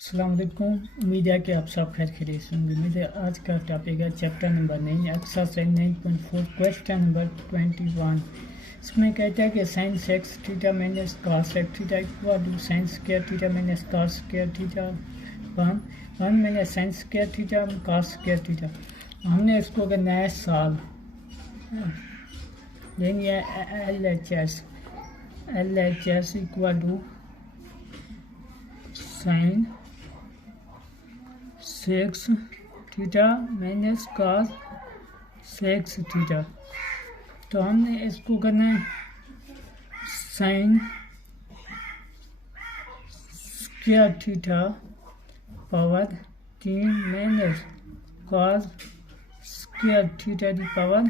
अस्सलाम वालेकुम। उम्मीद है कि आप सब खैर खैरियत से होंगे। मेरे आज का टॉपिक है chapter number 9 exercise 9.4 question number 21। इसमें कहता है कि sin x theta minus cos x theta equal to sin square theta minus cos square theta 1 minus sign square theta cos square theta. हमने इसको करना है साल लेंगे L H S equal to sin six theta minus cos six theta. तो हमने इसको करना है sign square theta power 3 minus cos square theta की पावर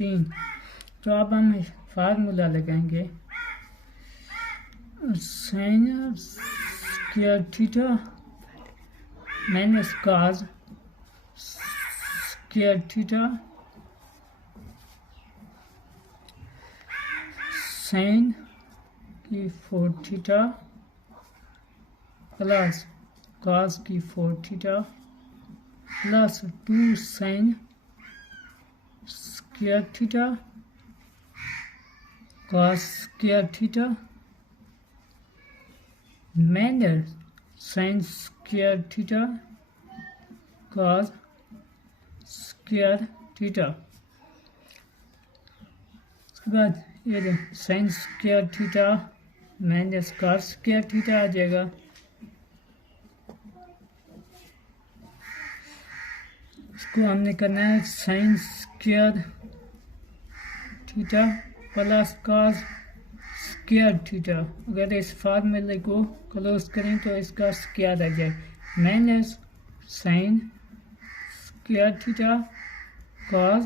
3। तो अब हम फार्मूला लगाएंगे sine square theta minus cos square theta sine की 4 थीटा प्लस कॉस की 4 theta plus 2 sine square theta cos square theta minus sign square theta cos square theta. उसके बाद ये sine square theta minus cos square theta आ जाएगा। इसको हमने करना है sign square theta plus cos square theta. अगर इस फार्मूले को क्लोज करें तो इसका स्क्वायर आ जाए minus sign square theta cos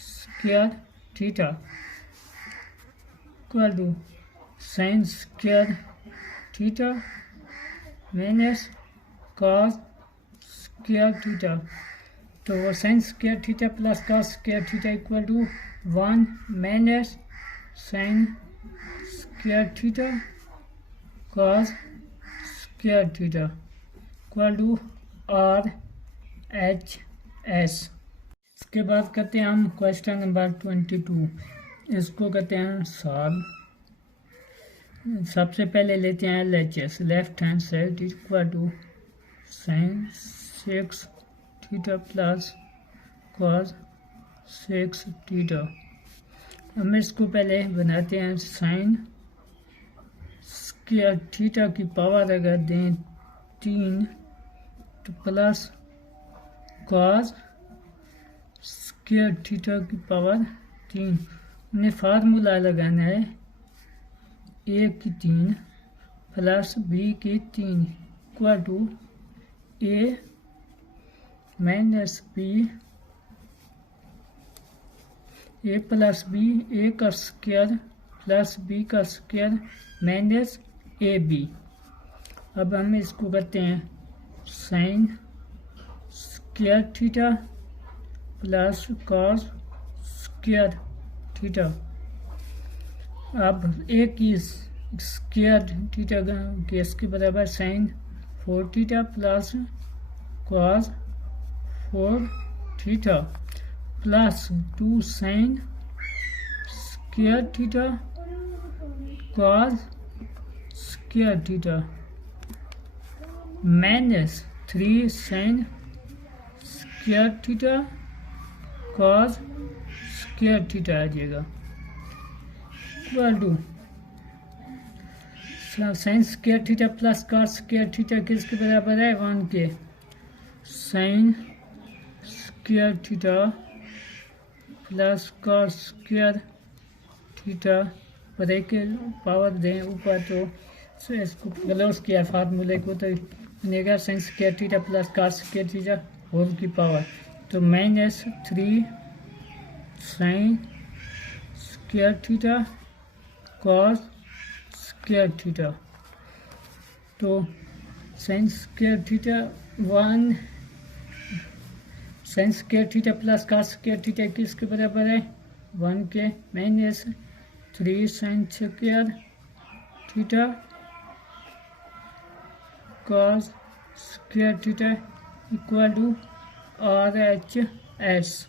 square theta equal to sin square theta minus cos square theta. तो वो sin square theta plus cos square theta equal to 1 minus sign square theta cos square theta equal to R H S. इसके बाद करते हैं हम question number 22। इसको करते हैं सॉल्व। सबसे पहले लेते हैं L H S left hand side equal to sin six theta plus cos six theta. हम इसको पहले बनाते हैं साइन स्क्वायर थीटा की पावर अगर दें 3 तो प्लस कॉस स्क्वायर थीटा की पावर 3। हमने फार्मूला लगाना है ए की 3 प्लस बी की 3 equal to A minus B A plus B A का स्क्वायर प्लस बी का स्क्वायर माइनस ए बी। अब हम इसको करते हैं sign square theta plus cos square theta. अब ए की स्क्वायर थीटा के इसके बराबर sine 4 theta plus cos 4 theta plus 2 sine square theta cos square theta minus 3 sine square theta cos square theta आ जाएगा equal to sin square theta plus cos square theta किसके बराबर है 1 के। Sign square theta plus cos square theta पर एक power दें ऊपर तो इसको क्लोज किया फार्मूले को तो बनेगा sine square theta plus cos square theta whole की पावर तो minus 3 sine square theta cos square theta. तो sine square theta 1 sine square theta plus cos square theta किसके बराबर है 1 के minus 3 sine square theta cos square theta equal to RHS.